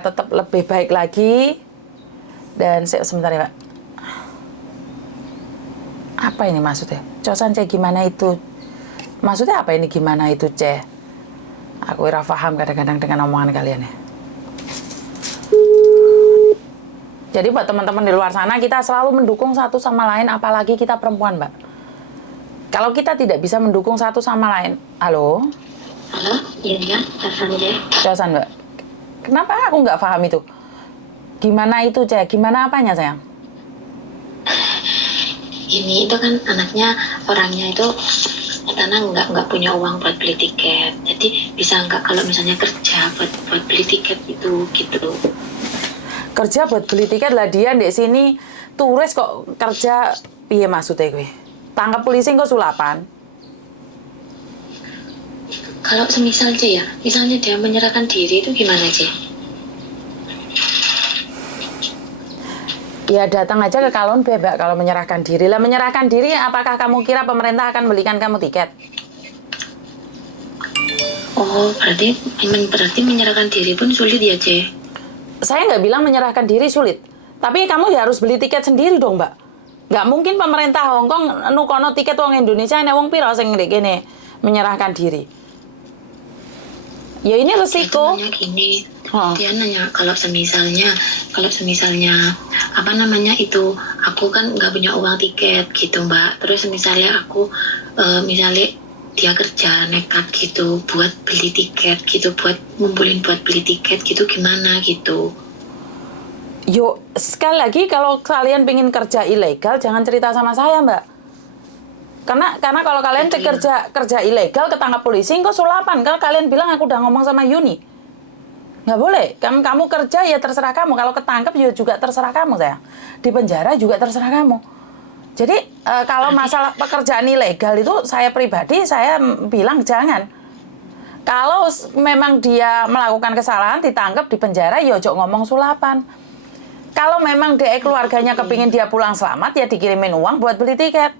tetap lebih baik lagi. Dan sebentar ya Pak, apa ini maksudnya? Cosan ceh gimana itu? Maksudnya apa ini gimana itu ceh? Aku ora paham kadang-kadang dengan omongan kalian ya. Jadi buat teman-teman di luar sana, kita selalu mendukung satu sama lain, apalagi kita perempuan Mbak. Kalau kita tidak bisa mendukung satu sama lain, halo? Halo, iya, Cosan ceh. Cosan Mbak, kenapa aku nggak paham itu? Gimana itu ceh? Gimana apanya sayang? Ini itu kan anaknya, orangnya itu karena nggak punya uang buat beli tiket. Jadi bisa nggak kalau misalnya kerja buat beli tiket itu gitu. Kerja buat beli tiket lah, dia di sini turis kok kerja, piye maksudnya gue? Tangkap polisi kok sulapan? Kalau semisal ceh ya, misalnya dia menyerahkan diri itu gimana ceh? Ya datang aja ke Kalon Bebak kalau menyerahkan diri. Lah menyerahkan diri, apakah kamu kira pemerintah akan belikan kamu tiket? Oh, berarti menyerahkan diri pun sulit ya ceh? Saya nggak bilang menyerahkan diri sulit, tapi kamu ya harus beli tiket sendiri dong mbak. Nggak mungkin pemerintah Hongkong nukono tiket wong Indonesia nek wong piro sing ndek kene menyerahkan diri. Ya ini resiko. Dia nanya gini, dia nanya kalau semisalnya apa namanya itu, aku kan nggak punya uang tiket gitu mbak. Terus misalnya aku misalnya dia kerja nekat gitu buat beli tiket gitu, buat ngumpulin buat beli tiket gitu, gimana gitu. Yuk, sekali lagi kalau kalian pengen kerja ilegal jangan cerita sama saya mbak. Karena kalau kalian kerja ilegal ketangkap polisi kok sulapan. Kalau kalian bilang aku udah ngomong sama Yuni, nggak boleh. Kamu kerja ya terserah kamu. Kalau ketangkep ya juga terserah kamu saya. Di penjara juga terserah kamu. Jadi kalau masalah pekerjaan ilegal itu saya pribadi saya bilang jangan. Kalau memang dia melakukan kesalahan ditangkap di penjara ya ojo ngomong sulapan. Kalau memang dia keluarganya kepingin dia pulang selamat ya dikirimin uang buat beli tiket.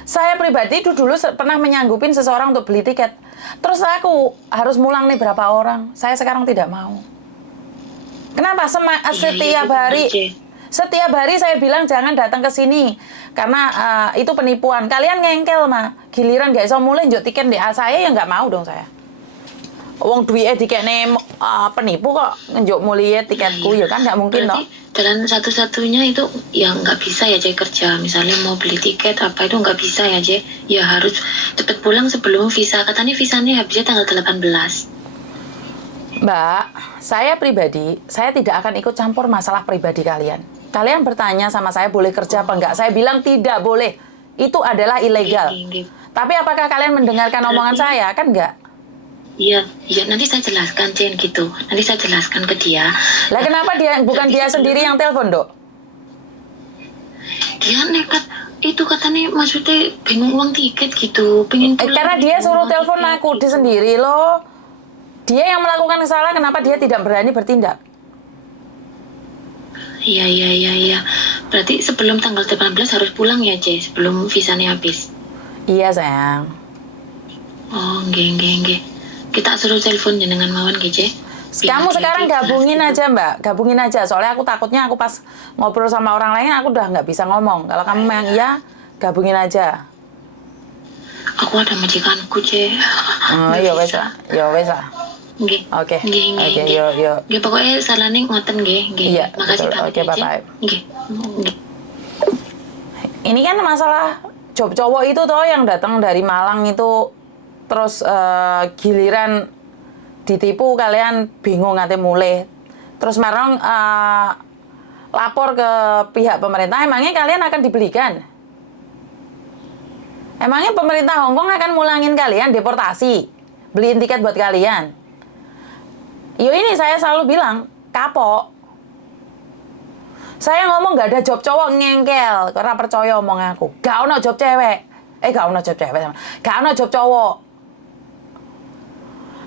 Saya pribadi itu dulu pernah menyanggupin seseorang untuk beli tiket. Terus aku harus mulang nih berapa orang. Saya sekarang tidak mau. Kenapa? Setiap hari saya bilang jangan datang ke sini karena itu penipuan. Kalian ngengkel mah. Giliran gak iso mulai njuk tiket di saya ya nggak mau dong saya. Wong duitnya dikene penipu kok njuk mulai tiketku ya kan nggak mungkin loh. Jalan satu-satunya itu ya nggak bisa ya cek kerja. Misalnya mau beli tiket apa itu nggak bisa ya cek. Ya harus cepet pulang sebelum visa. Katanya visanya habisnya tanggal 18. Mbak, saya pribadi, saya tidak akan ikut campur masalah pribadi kalian. Kalian bertanya sama saya boleh kerja apa enggak? Saya bilang tidak boleh. Itu adalah ilegal. Tapi apakah kalian mendengarkan omongan saya? Kan enggak. Iya, nanti saya jelaskan Jen gitu. Nanti saya jelaskan ke dia. Lah kenapa bukan dia sendiri yang telepon, Dok? Dia nekat itu katanya maksudnya bingung uang tiket gitu, pengen pulang. Karena dia suruh telepon aku di sendiri loh. Dia yang melakukan kesalahan, kenapa dia tidak berani bertindak? Iya. Berarti sebelum tanggal 18 harus pulang ya, C, sebelum visanya habis. Iya, sayang. Oh, nggih. Kita suruh telepon jenengan mawon nggih, C. Kamu sekarang gabungin aja, Mbak. Gabungin aja. Soalnya aku takutnya aku pas ngobrol sama orang lain aku udah nggak bisa ngomong. Kalau kamu yang iya, gabungin aja. Aku ada majikanku, C. Oh, iya wes lah. Nggih. Oke, yuk. Nggih, pokoknya salahnya ngoten nggih. Iya, makasih betul. Oke, bye-bye. Nggih. Ini kan masalah job cowok itu toh yang datang dari Malang itu terus giliran ditipu kalian bingung nanti mulai. Terus marang lapor ke pihak pemerintah, emangnya kalian akan dibelikan? Emangnya pemerintah Hongkong akan mulangin kalian deportasi? Beliin tiket buat kalian? Yo ini saya selalu bilang, kapok. Saya ngomong gak ada job cowok ngengkel, karena percaya omong aku. Gak ada job cewek. Gak ada job cowok.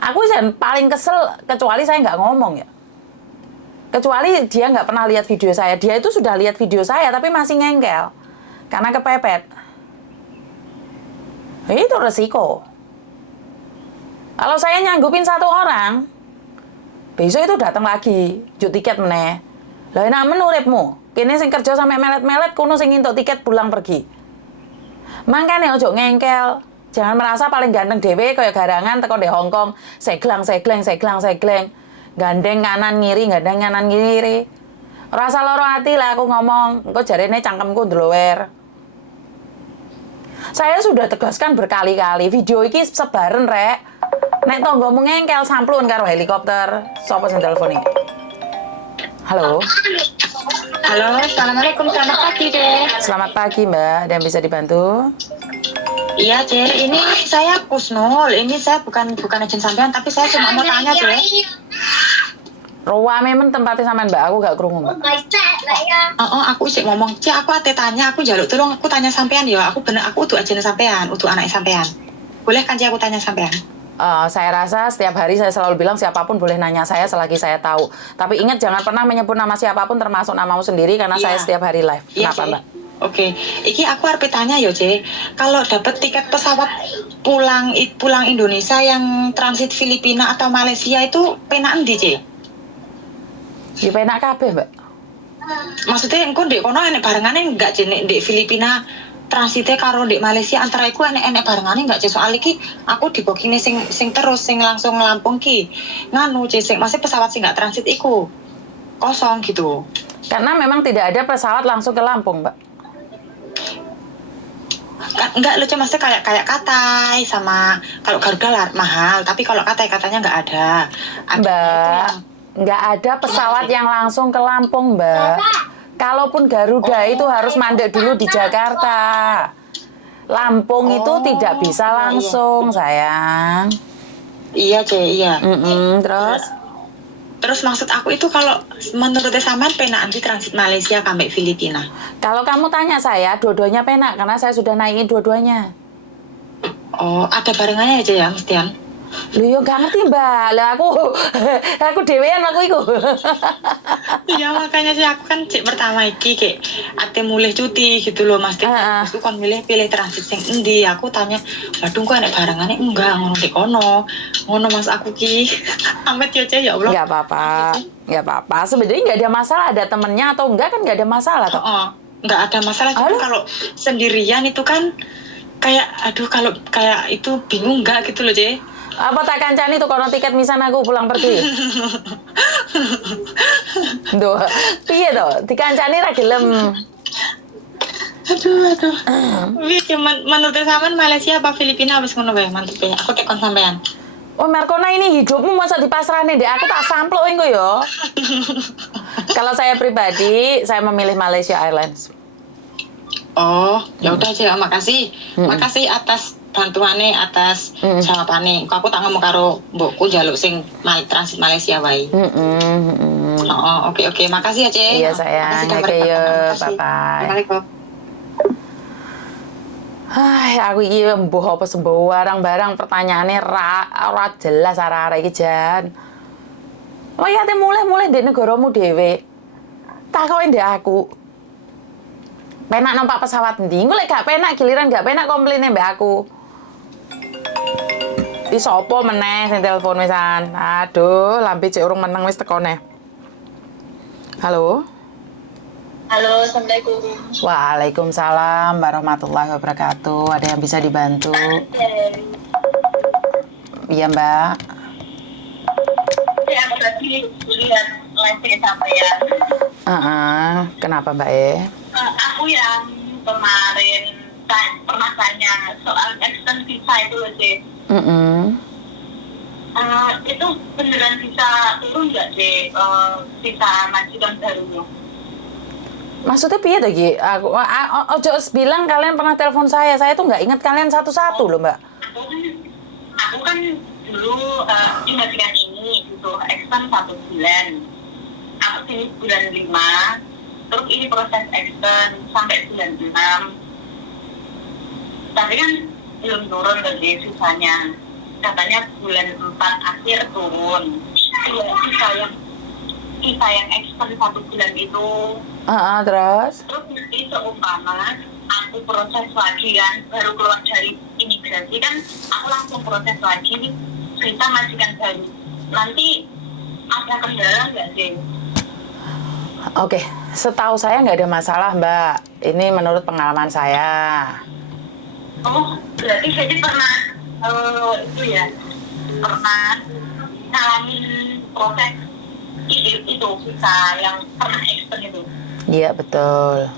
Aku yang paling kesel, kecuali saya nggak ngomong ya. Kecuali dia nggak pernah lihat video saya. Dia itu sudah lihat video saya, tapi masih ngengkel. Karena kepepet. Itu resiko. Kalau saya nyanggupin satu orang, besok itu datang lagi, juk tiket meneh. Lah enak men uripmu. Kene sing kerja sampe melet-melet kono sing entuk tiket pulang pergi. Mangkane ojo ngengkel. Jangan merasa paling ganteng dhewe kaya garangan teko ndek Hongkong, seglang. Gandeng kanan ngiri. Rasa loro ati lah aku ngomong, engko jarene cangkemku ndlower. Saya sudah tegaskan berkali-kali, video iki sebaren rek. Nek tonggomu ngengkel samplun karo helikopter. Sopo sing telepon iki? Halo. Halo, assalamualaikum, selamat pagi deh. Selamat pagi Mbak, ada yang bisa dibantu? Iya deh, ini saya Kusnul. Ini saya bukan agen sampean, tapi saya cuma mau tanya deh. Ruame men tempatnya sampean Mbak, aku gak krungu Mbak. Aku isik ngomong, aku ate tanya, aku jaluk tolong, aku tanya sampean ya. Aku utuh agen sampean, utuh anak sampean. Boleh kan aku tanya sampean? Saya rasa setiap hari saya selalu bilang siapapun boleh nanya saya selagi saya tahu. Tapi ingat jangan pernah menyebut nama siapapun termasuk namamu sendiri karena saya setiap hari live. Kenapa Mbak? Oke, iki aku harus tanya ya, Ce. Kalau dapat tiket pesawat pulang Indonesia yang transit Filipina atau Malaysia itu penak endi, Ce? Ya penak kabeh, Mbak. Maksudnya engko ndek kono enek barengane enggak, Ce, nek ndek Filipina transite karo ndek Malaysia antara iku enek barengane enggak, Ce? Soal iki aku di booking sing terus sing langsung Lampung ki. Nganu, Ce, sing masih pesawat sing enggak transit iku kosong gitu. Karena memang tidak ada pesawat langsung ke Lampung, Mbak. Enggak, lucu maksudnya kayak Katai sama kalau Garuda mahal, tapi kalau katanya enggak ada. Mbak, enggak ada pesawat yang langsung ke Lampung, Mbak. Kalaupun Garuda itu harus mandek dulu di Jakarta. Lampung itu tidak bisa langsung, sayang. Iya, Ce, iya. Terus maksud aku itu kalau menurut sampean penak di transit Malaysia sampai Filipina. Kalau kamu tanya saya, dua-duanya penak karena saya sudah naikin dua-duanya. Oh, ada barengannya aja ya, mestian. Lu yo gak ngerti Mbak, lah aku dewean aku iku. Iya makanya sih aku kan cek pertama iki kayak ate mulai cuti gitu loh Mas. Terus kan pilih transit sing endi, aku tanya, "Waduh kok enek barangane?" Enggak, ngono di kono. Ngono Mas aku ki. Amit yo ya Allah. Enggak apa-apa. Sebenarnya enggak ada masalah ada temennya atau enggak kan enggak ada masalah toh. Enggak ada masalah, cuma kalau sendirian itu kan kayak aduh kalau kayak itu bingung enggak gitu loh, Ce. Apa tak kancani tuh kono tiket misan aku pulang pergi. Duh, piye to? Dikancani ra gelem. Aduh. Wih, menurut sampean Malaysia apa Filipina wis ngono wae mantep ya. Aku tekon sampean. Oh, Markona ini hidupmu masa dipasrahne Dek? Aku tak samplok engko yo. Kalau saya pribadi, saya memilih Malaysia Airlines. Oh, ya udah aja, makasih. Makasih atas bantuane, atas jawabane. Aku tak ngomong karo mbokku njaluk sing transit Malaysia wae. Oke, makasih ya, Ce. Iya, sayang. Oke, yo, bye-bye. Assalamualaikum. Hai, aku iki mbuh apa sembuh barang-barang pertanyaane ora jelas arah-arah iki jan. Oh iya, mulai ndek negaramu dhewe. Takoki ndek aku. Penak numpak pesawat ndi? Engko lek gak penak giliran gak penak komplaine mbek aku. Di sopo meneh sing telepon wisan. Aduh, lambe cek urung meneng wis tekone. Halo. Halo, Assalamualaikum. Waalaikumsalam warahmatullahi wabarakatuh. Ada yang bisa dibantu? Iya, Mbak. Aku tadi lihat live sampean. Kenapa, Mbak Aku yang kemarin pernah tanya soal extend visa itu sih. Itu beneran bisa turun nggak sih visa majikan barunya? Maksudnya piye tuh, Gi? Ojo bilang kalian pernah telepon saya. Saya tuh nggak ingat kalian satu-satu loh, Mbak. Aku kan dulu di majikan ini disuruh extend 1 bulan. Aku sini bulan 5. Terus ini proses extend sampai bulan 6. Tapi kan belum turun lagi sisanya. Katanya bulan 4 akhir turun. Visa yang extend 1 bulan itu. Terus nanti seumpama aku proses lagi kan, baru keluar dari imigrasi kan, aku langsung proses lagi visa majikan baru. Nanti ada kendala nggak sih? Oke, setahu saya nggak ada masalah, Mbak. Ini menurut pengalaman saya. Oh, berarti jadi pernah itu ya, pernah ngalamin proses itu kita yang pernah expert itu. Iya, betul.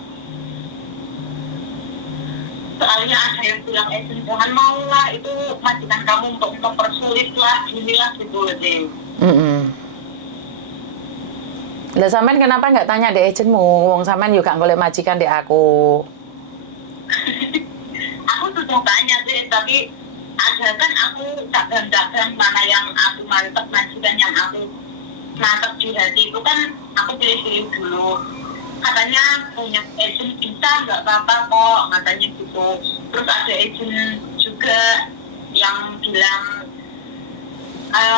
Soalnya ada yang bilang, jangan mau lah, itu majikan kamu untuk mempersulit lah, ginilah gitu loh, Dek. Lah sampean kenapa nggak tanya dek agentmu? Wong sampean juga golek majikan dek aku. Aku sudah tanya sih, tapi ada kan aku dagang mana yang aku mantep, majikan yang aku mantep di hati itu kan aku pilih-pilih dulu. Katanya punya agent bisa, nggak apa-apa kok, katanya gitu. Terus ada agent juga yang bilang,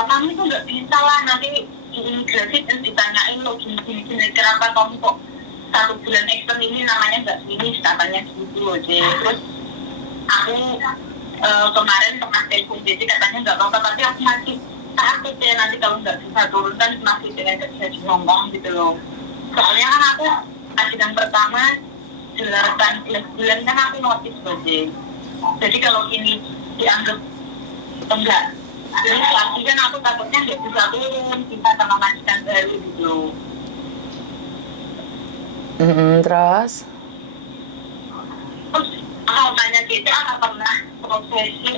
kamu tuh nggak bisa lah, nanti imigrasi terus ditanyain lo gini, kenapa kamu kok 1 bulan ekstern ini namanya nggak finish, katanya gitu loh, Terus aku kemarin pernah telepon jadi katanya nggak apa-apa, tapi aku masih takut ya nanti kalau nggak bisa turunkan masih dengan kerja di Hongkong gitu loh. Soalnya kan aku ajudan pertama 18 bulan kan aku notice loh, jadi kalau ini dianggap enggak ini lagi kan aku takutnya nggak bisa turun, bisa sama majikan baru gitu. Terus? Terus kalau tanya gitu, apa pernah prosesi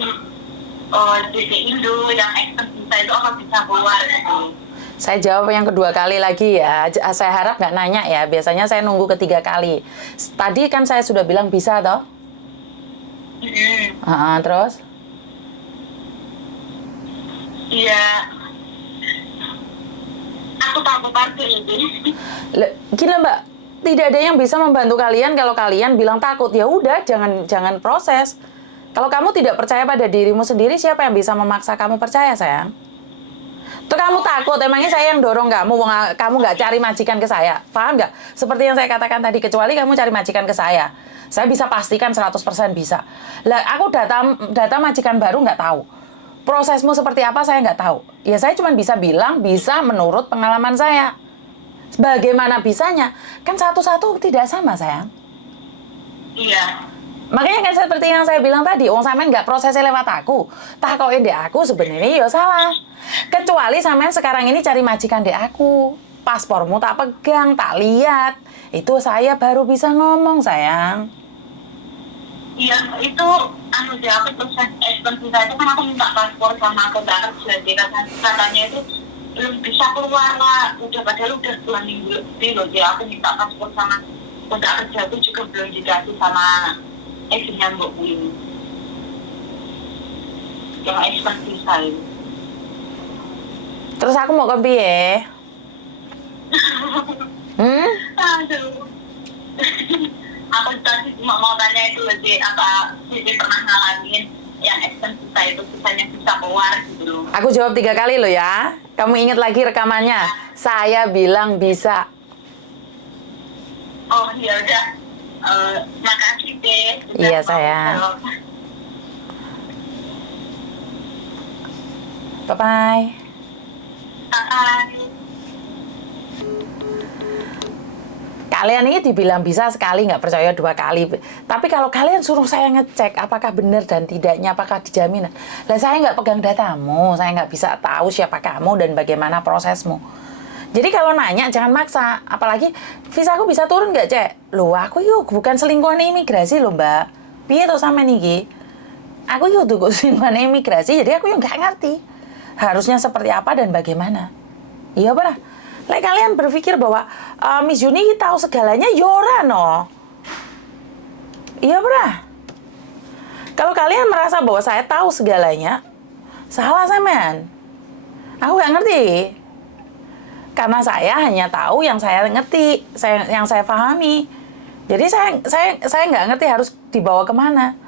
JC Indo yang ekstern bisa itu apa bisa keluar gitu? Saya jawab yang kedua kali lagi ya. Saya harap nggak nanya ya. Biasanya saya nunggu ketiga kali. Tadi kan saya sudah bilang bisa toh? Terus? Iya. Aku takut parkir itu. Gila Mbak, tidak ada yang bisa membantu kalian kalau kalian bilang takut. Ya udah, jangan proses. Kalau kamu tidak percaya pada dirimu sendiri, siapa yang bisa memaksa kamu percaya, sayang? Tuh kamu takut, emangnya saya yang dorong kamu, kamu nggak cari majikan ke saya. Paham nggak? Seperti yang saya katakan tadi, kecuali kamu cari majikan ke saya. Saya bisa pastikan 100% bisa. Lah, aku data majikan baru nggak tahu. Prosesmu seperti apa saya nggak tahu. Ya saya cuma bisa bilang, bisa menurut pengalaman saya. Bagaimana bisanya? Kan satu-satu tidak sama, sayang. Iya. Makanya kan seperti yang saya bilang tadi, sampean nggak prosesnya lewat aku. Takokin dek aku sebenarnya ya salah. Kecuali sampean sekarang ini cari majikan dek aku. Paspormu tak pegang, tak lihat. Itu saya baru bisa ngomong, sayang. Iya, itu aku proses ekstern visa itu kan aku minta paspor sama kontak kerja, katanya itu belum bisa keluar lah, padahal udah 2 minggu lebih loh, aku minta paspor sama kontak kerja itu juga belum dikasih sama agennya Mbak Win yang ekstern visa itu. Terus aku mau ke piye? Aduh. Aku tadi cuma mau tanya itu loh, apa Cici pernah ngalamin yang ekstern visa itu sisanya bisa keluar gitu loh. Aku jawab 3 kali loh ya. Kamu ingat lagi rekamannya? Saya bilang bisa. Oh ya udah, makasih deh. Iya sayang. Bye-bye. Kalian ini dibilang bisa sekali, nggak percaya 2 kali. Tapi kalau kalian suruh saya ngecek apakah benar dan tidaknya, apakah dijaminan. Lah saya nggak pegang datamu, saya nggak bisa tahu siapa kamu dan bagaimana prosesmu. Jadi kalau nanya jangan maksa. Apalagi visa aku bisa turun nggak, Cek? Loh aku yuk bukan selingkuhan imigrasi loh, Mbak. Piye tuh sama niki? Aku yuk tuh selingkuhan imigrasi, jadi aku yuk nggak ngerti. Harusnya seperti apa dan bagaimana. Iya pernah. Like kalian berpikir bahwa Miss Juni tahu segalanya, yora no. Iya pernah. Kalau kalian merasa bahwa saya tahu segalanya, salah semen. Aku nggak ngerti. Karena saya hanya tahu yang saya ngerti, yang saya pahami. Jadi saya nggak ngerti harus dibawa kemana.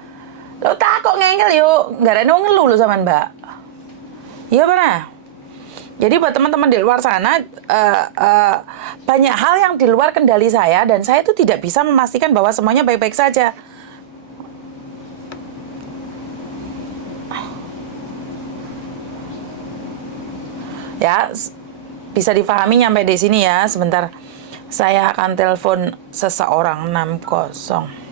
Lo tak kok ngengel yuk, nggak ada ngeluh lo sama Mbak. Iya pernah. Jadi buat teman-teman di luar sana, banyak hal yang di luar kendali saya dan saya itu tidak bisa memastikan bahwa semuanya baik-baik saja. Ya, bisa difahami nyampe di sini ya. Sebentar, saya akan telepon seseorang 60.